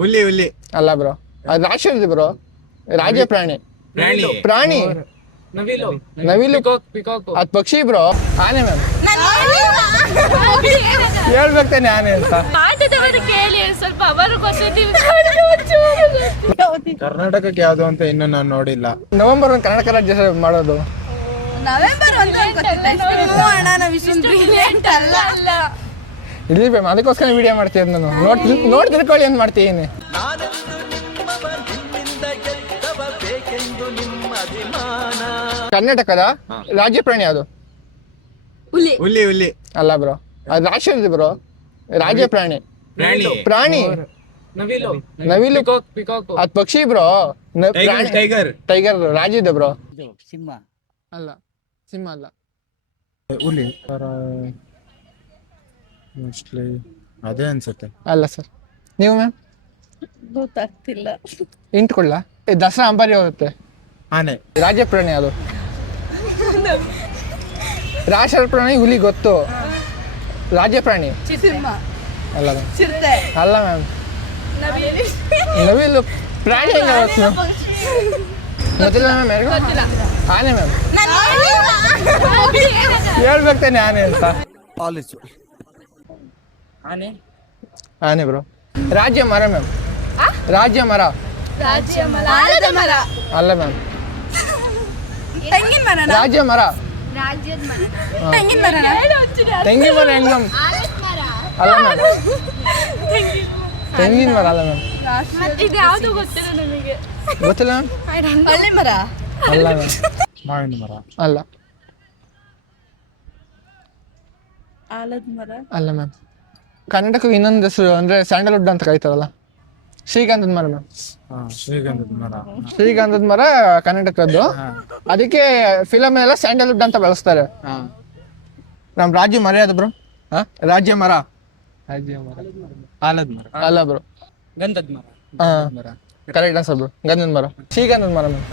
ಹುಲಿ ಹುಲಿ ಅಲ್ಲ ಬ್ರೋ, ಅದು ರಾಷ್ಟ್ರ ಬ್ರೋ, ರಾಜ್ಯ ಪ್ರಾಣಿ. ಪ್ರಾಣಿ ನವಿಲು, ಅದ್ ಪಕ್ಷಿ ಬ್ರೋ. ಆನೆ ಮ್ಯಾಮ್ ಹೇಳ್ಬೇಕ್ತಾನೆ ಆನೆ ಅಂತ. ಕರ್ನಾಟಕಕ್ಕೆ ಯಾವ್ದು ಅಂತ ಇನ್ನು ನಾನು ನೋಡಿಲ್ಲ. ನವೆಂಬರ್ 1 ಕರ್ನಾಟಕ ರಾಜ್ಯ ಮಾಡೋದು. ಇಲ್ಲಿ ಮ್ಯಾಮ್ ಅದಕ್ಕೋಸ್ಕರ ವಿಡಿಯೋ ಮಾಡ್ತೀನಿ ನಾನು. ನೋಡಿ ತಿಳ್ಕೊಳ್ಳಿ ಅಂತ ಮಾಡ್ತೀನಿ. ಕರ್ನಾಟಕದ ರಾಜ್ಯ ಪ್ರಾಣಿ ಯಾವುದು? ಹುಲಿ ಹುಲಿ ಅಲ್ಲ ಬ್ರೋ, ಅದು ರಾಷ್ಟ್ರ ಬ್ರೋ, ರಾಜ್ಯ ಪ್ರಾಣಿ. ಪ್ರಾಣಿ ನವಿಲು, ಅದ್ ಪಕ್ಷಿ ಬ್ರೋ. ಟೈಗರ್ ಟೈಗರ್ ರಾಜ್ಯದ ಬ್ರೋ. ಸಿಂಹ ಅಲ್ಲ, ಸಿಂಹ ಅಲ್ಲ. ಹುಲಿ ಮೋಸ್ಟ್ಲಿ ಅದೇ ಅನ್ಸುತ್ತೆ. ಅಲ್ಲ ಸರ್. ನೀವು ಮ್ಯಾಮ್? ಗೊತ್ತಾಗ್ತಿಲ್ಲ. ಇಂಟ್ಕೊಳ್ಳ ದಸರಾ ಅಂಬಾರಿ ಹೋಗುತ್ತೆ. ಆನೆ ರಾಜ್ಯ ಪ್ರಾಣಿ ಅದು. ರಾಷ್ಟ್ರ ಪ್ರಾಣಿ ಹುಲಿ ಗೊತ್ತು, ರಾಜ್ಯ ಪ್ರಾಣಿ ಸಿಂಹ, ಅಲ್ಲ ಮ್ಯಾಮ್. ಚಿರತೆ, ಅಲ್ಲ ಮ್ಯಾಮ್. ನವಿಲು ಪ್ರಾಣಿ ಹೆಂಗೆ ಗೊತ್ತು? ಗೊತ್ತಿಲ್ಲ ಮ್ಯಾಮ್. ಆನೆ ಮ್ಯಾಮ್ ಹೇಳ್ಬೇಕ್ತಾನೆ ಆನೆ ಅಂತ. ಆನೆ ಬ್ರೋ. ರಾಜ್ಯ ಮರ ಮ್ಯಾಮ್. ರಾಜ್ಯ ಮರ ಆಲದ ಮರ, ಅಲ್ಲ ಮ್ಯಾಮ್. ತೆಂಗಿನ ಮರ, ರಾಜ್ಯ ಮರ. ತೆಂಗಿನ ಮರ, ತೆಂಗಿನ ಮರ ಹೆಂಗ್ ಮ್ಯಾಮ್? ಅಲ್ಲ ಮ್ಯಾಮ್, ತೆಂಗಿನ ಮರ ಅಲ್ಲ ಮ್ಯಾಮ್. ಗೊತ್ತಿಲ್ಲ ಮ್ಯಾಮ್. ಹಳ್ಳಿ ಮರ, ಅಲ್ಲ ಮ್ಯಾಮ್. ಮಾವಿನ ಮರ ಅಲ್ಲ, ಆಲದ ಮರ, ಅಲ್ಲ ಮ್ಯಾಮ್. ಕರ್ನಾಟಕಕ್ಕೆ ಇನ್ನೊಂದು ಹೆಸರು ಅಂದ್ರೆ ಸ್ಯಾಂಡಲ್ವುಡ್ ಅಂತ ಕರೀತಾರಲ್ಲ, ಶ್ರೀಗಂಧದ ಮರ ಮ್ಯಾಮ್. ಶ್ರೀಗಂಧದ ಮರ. ಶ್ರೀಗಂಧದ ಮರ ಕರ್ನಾಟಕದ್ದು. ಅದಕ್ಕೆ ಫಿಲಮ್ ಎಲ್ಲ ಸ್ಯಾಂಡಲ್ವುಡ್ ಅಂತ ಬಳಸ್ತಾರೆ. ನಮ್ ರಾಜ್ಯ ಮರ ಯಾವ್ದು ಬ್ರೋ? ರಾಜ್ಯ ಮರ. ಆಲದ ಮರ. ಅಲ್ಲ ಬ್ರೋ, ಗಂಧದ ಮರ. ಕರೆಕ್ಟ್ ಆನ್ಸರ್ ಬ್ರೋ, ಗಂಧದ ಮರ. ಶ್ರೀಗಂಧದ ಮರ ಮ್ಯಾಮ್.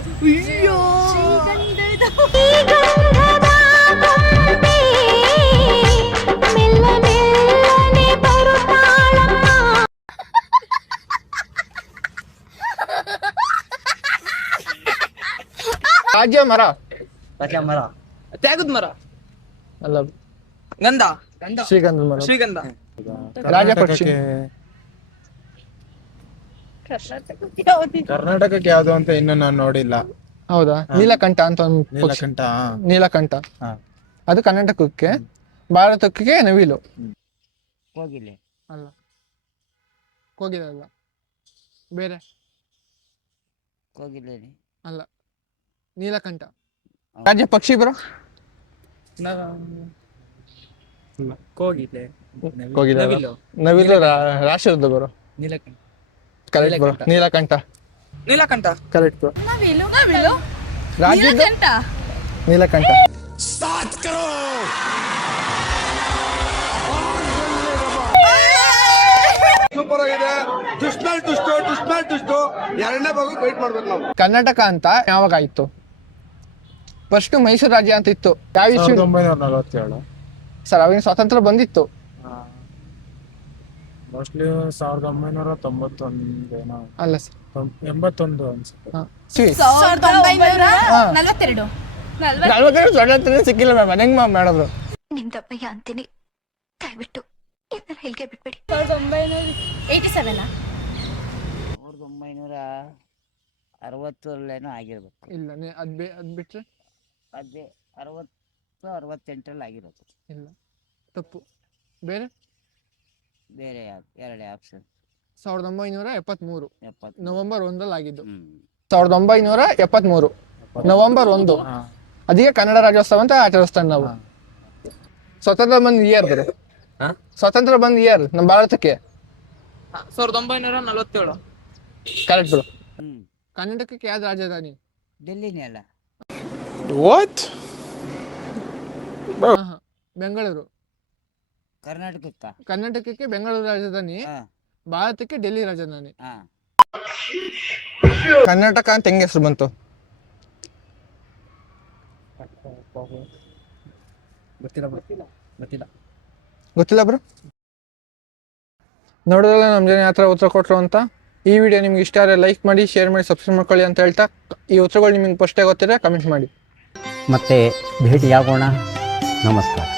ರಾಜ್ಯ ಮರ. ಮರ. ತ್ಯಾಗದ ಮರ. ಅಲ್ಲ, ಗಂಧ. ಶ್ರೀಗಂಧದ ಮರ. ಶ್ರೀಗಂಧ. ರಾಜ ಪಕ್ಷಿ. ಕರ್ನಾಟಕಕ್ಕೆ ಯಾವ್ದು ಅಂತ ಇನ್ನು ನಾನು ನೋಡಿಲ್ಲ. ಹೌದಾ? ನೀಲಕಂಠ ಅಂತ ಒಂದು ಪಕ್ಷಿ. ನೀಲಕಂಠ. ನೀಲಕಂಠ ಅದು ಕರ್ನಾಟಕಕ್ಕೆ. ಭಾರತಕ್ಕೆ ನವಿಲು. ಕೋಗಿಲೆ. ಅಲ್ಲ, ಕೋಗಿಲೆ ಅಲ್ಲ, ಬೇರೆ. ಕೋಗಿಲೆ ಅಲ್ಲ, ನೀಲಕಂಠ. ರಾಜ್ಯ ಪಕ್ಷಿ ಬ್ರೋ? ಕೋಗಿಲೆ. ಕೋಗಿಲೆ ನವಿಲು ರಾಷ್ಟ್ರದ್ದು ಬ್ರೋ. ನೀಲಕಂಠ. ಕರೆಕ್ಟ್ ಬ್ರೋ, ನೀಲಕಂಠ. ನೀಲಕಂಠ ಕರೆಕ್ಟ್ ಬ್ರೋ. ನವಿಲು, ರಾಜ್ಯದ ನೀಲಕಂಠ. ನೀಲಕಂಠ. ಸೂಪರ್ ಆಗಿದೆ. ಟುಷ್ಟು ಎರಡನೇ ಭಾಗ ವೇಟ್ ಮಾಡ್ಬೇಕು ನಾವು. ಕರ್ನಾಟಕ ಅಂತ ಯಾವಾಗ ಆಯ್ತು? ಫಸ್ಟ್ ಮೈಸೂರು ರಾಜ್ಯ ಅಂತ ಇತ್ತು. ಯಾವ ಇಶ್ಯೂ? 1947. ಸರ್ ಅವಾಗಿನ ಸ್ವಾತಂತ್ರ್ಯ ಬಂದಿತ್ತು. ಮೋಸ್ಟ್ಲಿ 1991 ಏನೋ. ಅಲ್ಲ ಸರ್, 81 ಅನ್ಸುತ್ತೆ. 1942. 42 ಸ್ವಾತಂತ್ರ್ಯ ಸಿಕ್ಕಿಲ್ಲ ಮ್ಯಾಮ್. ಹೆಂಗ್ ಮ್ಯಾಮ್ ಮಾಡಿದ್ರು? ನಿಮ್ದಪ್ಪಯ್ಯ ಅಂತೀನಿ, ದಯವಿಟ್ಟು ಇದನ್ನ ಹೇಳಿಕೆ ಬಿಟ್ಬಿಡಿ. 1987. 1960 ಆಗಿರ್ಬೇಕು. ಇಲ್ಲ, ಅದ್ ಬಿಟ್ರೆ ಅದೇ 60-68 ಆಗಿರೋದು. ಇಲ್ಲ, ತಪ್ಪು. ಬೇರೆ ಬೇರೆ ಎರಡೇ ಆಪ್ಷನ್. 1973 70. ನವೆಂಬರ್ 1 ಆಗಿದ್ದು. 1973 ನವೆಂಬರ್ 1. ಅದಕ್ಕೆ ಕನ್ನಡ ರಾಜ್ಯೋತ್ಸವ ಅಂತ ಆಚರಿಸ್ತಾನೆ ನಾವು. ಸ್ವತಂತ್ರ ಬಂದ ಇಯರ್ ಬರೋ. ಸ್ವತಂತ್ರ ಬಂದ ಇಯರ್ ನಮ್ಮ ಭಾರತಕ್ಕೆ 1947. Correct bro. ಕರ್ನಾಟಕಕ್ಕೆ ಯಾವ್ದು ರಾಜಧಾನಿ? ಡೆಲ್ಲಿನೇ ಅಲ್ಲ. ವಾಟ್? ಬೆಂಗಳೂರು. ಕರ್ನಾಟಕಕ್ಕೆ ಬೆಂಗಳೂರು ರಾಜಧಾನಿ, ಭಾರತಕ್ಕೆ ಡೆಲ್ಲಿ ರಾಜಧಾನಿ. ಕರ್ನಾಟಕ ಅಂತ ಹೆಂಗೆ ಹೆಸರು ಬಂತು? ಗೊತ್ತಿಲ್ಲ ಬ್ರೋ? ನೋಡಿದ್ರಲ್ಲ ನಮ್ಮ ಜನ ಯಾವ ಥರ ಉತ್ತರ ಕೊಟ್ರು ಅಂತ. ಈ ವಿಡಿಯೋ ನಿಮ್ಗೆ ಇಷ್ಟ ಆದರೆ ಲೈಕ್ ಮಾಡಿ, ಶೇರ್ ಮಾಡಿ, ಸಬ್ಸ್ಕ್ರೈಬ್ ಮಾಡ್ಕೊಳ್ಳಿ ಅಂತ ಹೇಳ್ತಾ, ಈ ಉತ್ತರಗಳು ನಿಮಗೆ ಫಸ್ಟೇ ಗೊತ್ತಿದ್ರೆ ಕಮೆಂಟ್ ಮಾಡಿ. ಮತ್ತೆ ಭೇಟಿಯಾಗೋಣ. ನಮಸ್ಕಾರ.